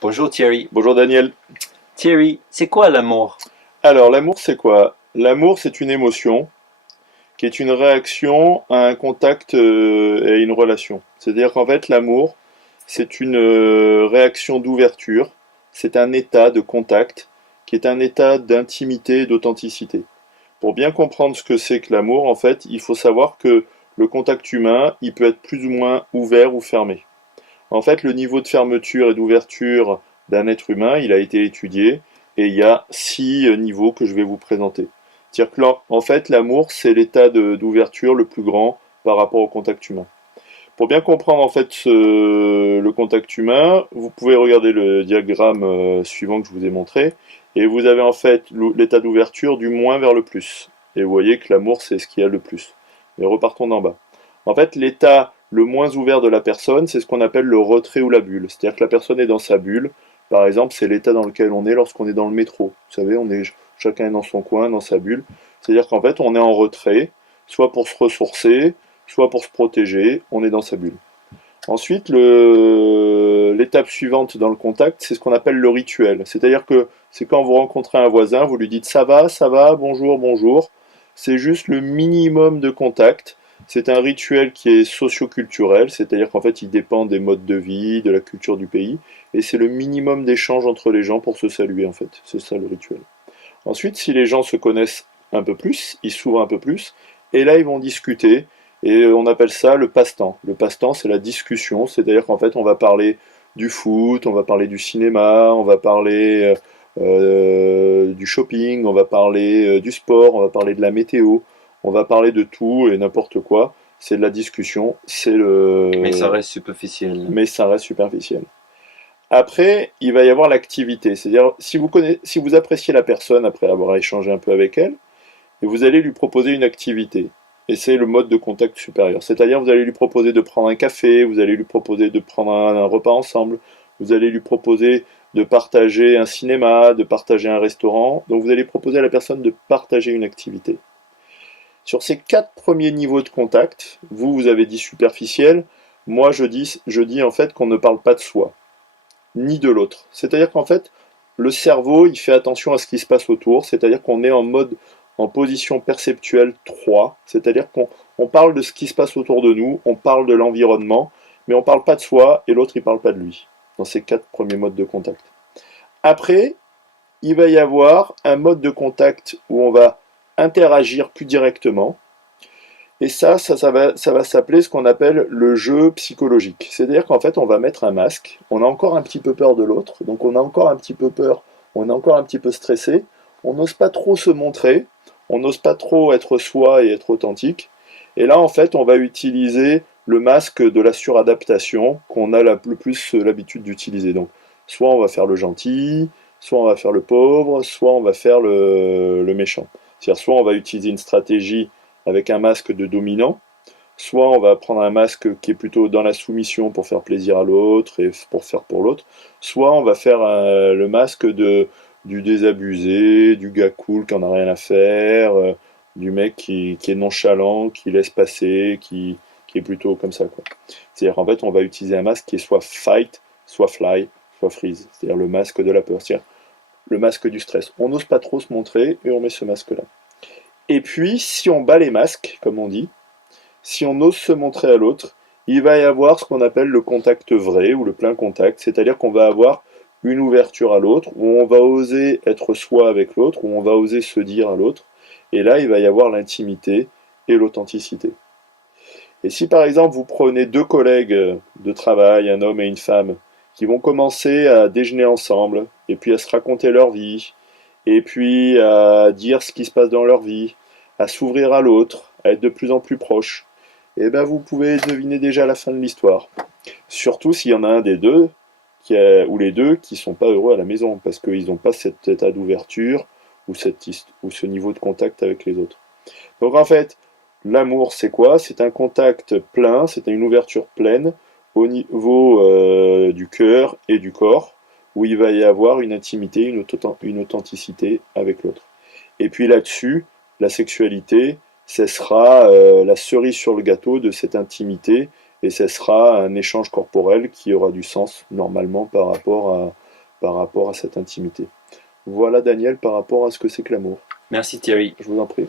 Bonjour Thierry. Bonjour Daniel. Thierry, c'est quoi l'amour? Alors l'amour c'est quoi? L'amour c'est une émotion qui est une réaction à un contact et à une relation. C'est-à-dire qu'en fait l'amour c'est une réaction d'ouverture, c'est un état de contact qui est un état d'intimité et d'authenticité. Pour bien comprendre ce que c'est que l'amour, en fait, il faut savoir que le contact humain, il peut être plus ou moins ouvert ou fermé. En fait, le niveau de fermeture et d'ouverture d'un être humain, il a été étudié et il y a 6 niveaux que je vais vous présenter. C'est-à-dire que en fait, l'amour, c'est l'état d'ouverture le plus grand par rapport au contact humain. Pour bien comprendre en fait le contact humain, vous pouvez regarder le diagramme suivant que je vous ai montré et vous avez en fait l'état d'ouverture du moins vers le plus. Et vous voyez que l'amour, c'est ce qu'il y a le plus. Mais repartons d'en bas. En fait, l'état le moins ouvert de la personne, c'est ce qu'on appelle le retrait ou la bulle. C'est-à-dire que la personne est dans sa bulle. Par exemple, c'est l'état dans lequel on est lorsqu'on est dans le métro. Vous savez, chacun est dans son coin, dans sa bulle. C'est-à-dire qu'en fait, on est en retrait, soit pour se ressourcer, soit pour se protéger, on est dans sa bulle. Ensuite, l'étape suivante dans le contact, c'est ce qu'on appelle le rituel. C'est-à-dire que c'est quand vous rencontrez un voisin, vous lui dites ça va, bonjour, bonjour. C'est juste le minimum de contact. C'est un rituel qui est socio-culturel, c'est-à-dire qu'en fait il dépend des modes de vie, de la culture du pays, et c'est le minimum d'échange entre les gens pour se saluer en fait. C'est ça le rituel. Ensuite, si les gens se connaissent un peu plus, ils s'ouvrent un peu plus, et là ils vont discuter, et on appelle ça le passe-temps. Le passe-temps, c'est la discussion, c'est-à-dire qu'en fait on va parler du foot, on va parler du cinéma, on va parler du shopping, on va parler du sport, on va parler de la météo, on va parler de tout et n'importe quoi. C'est de la discussion, Mais ça reste superficiel. mais ça reste superficiel. Après, il va y avoir l'activité, c'est-à-dire si vous appréciez la personne après avoir échangé un peu avec elle, et vous allez lui proposer une activité. Et c'est le mode de contact supérieur. C'est-à-dire vous allez lui proposer de prendre un café, vous allez lui proposer de prendre un repas ensemble, vous allez lui proposer de partager un cinéma, de partager un restaurant. Donc vous allez proposer à la personne de partager une activité. Sur ces 4 premiers niveaux de contact, vous avez dit superficiel, moi je dis en fait qu'on ne parle pas de soi ni de l'autre. C'est-à-dire qu'en fait, le cerveau, il fait attention à ce qui se passe autour, c'est-à-dire qu'on est en position perceptuelle 3, c'est-à-dire qu'on parle de ce qui se passe autour de nous, on parle de l'environnement, mais on ne parle pas de soi et l'autre, il ne parle pas de lui, dans ces 4 premiers modes de contact. Après, il va y avoir un mode de contact où on va interagir plus directement, et ça va s'appeler ce qu'on appelle le jeu psychologique. C'est-à-dire qu'en fait, on va mettre un masque, on a encore un petit peu peur de l'autre, donc on a encore un petit peu peur, on est encore un petit peu stressé, on n'ose pas trop se montrer, on n'ose pas trop être soi et être authentique. Et là, en fait, on va utiliser le masque de la suradaptation qu'on a le plus l'habitude d'utiliser. Donc, soit on va faire le gentil, soit on va faire le pauvre, soit on va faire le méchant. C'est-à-dire, soit on va utiliser une stratégie avec un masque de dominant, soit on va prendre un masque qui est plutôt dans la soumission pour faire plaisir à l'autre et pour faire pour l'autre, soit on va faire le masque du désabusé, du gars cool qui en a rien à faire, du mec qui est nonchalant, qui laisse passer, qui est plutôt comme ça, quoi. C'est-à-dire qu'en fait, on va utiliser un masque qui est soit fight, soit fly, soit freeze. C'est-à-dire le masque de la peur, c'est-à-dire le masque du stress. On n'ose pas trop se montrer et on met ce masque-là. Et puis, si on bat les masques, comme on dit, si on ose se montrer à l'autre, il va y avoir ce qu'on appelle le contact vrai ou le plein contact, c'est-à-dire qu'on va avoir une ouverture à l'autre, où on va oser être soi avec l'autre, où on va oser se dire à l'autre, et là il va y avoir l'intimité et l'authenticité. Et si par exemple vous prenez 2 collègues de travail, un homme et une femme, qui vont commencer à déjeuner ensemble, et puis à se raconter leur vie, et puis à dire ce qui se passe dans leur vie, à s'ouvrir à l'autre, à être de plus en plus proches, et ben vous pouvez deviner déjà la fin de l'histoire. Surtout s'il y en a un des deux, ou les deux, qui sont pas heureux à la maison, parce qu'ils n'ont pas cet état d'ouverture ou ce niveau de contact avec les autres. Donc en fait, l'amour c'est quoi? C'est un contact plein, c'est une ouverture pleine au niveau du cœur et du corps, où il va y avoir une intimité, une authenticité avec l'autre. Et puis là-dessus, la sexualité, ce sera la cerise sur le gâteau de cette intimité, et ce sera un échange corporel qui aura du sens normalement par rapport par rapport à cette intimité. Voilà Daniel par rapport à ce que c'est que l'amour. Merci Thierry. Je vous en prie.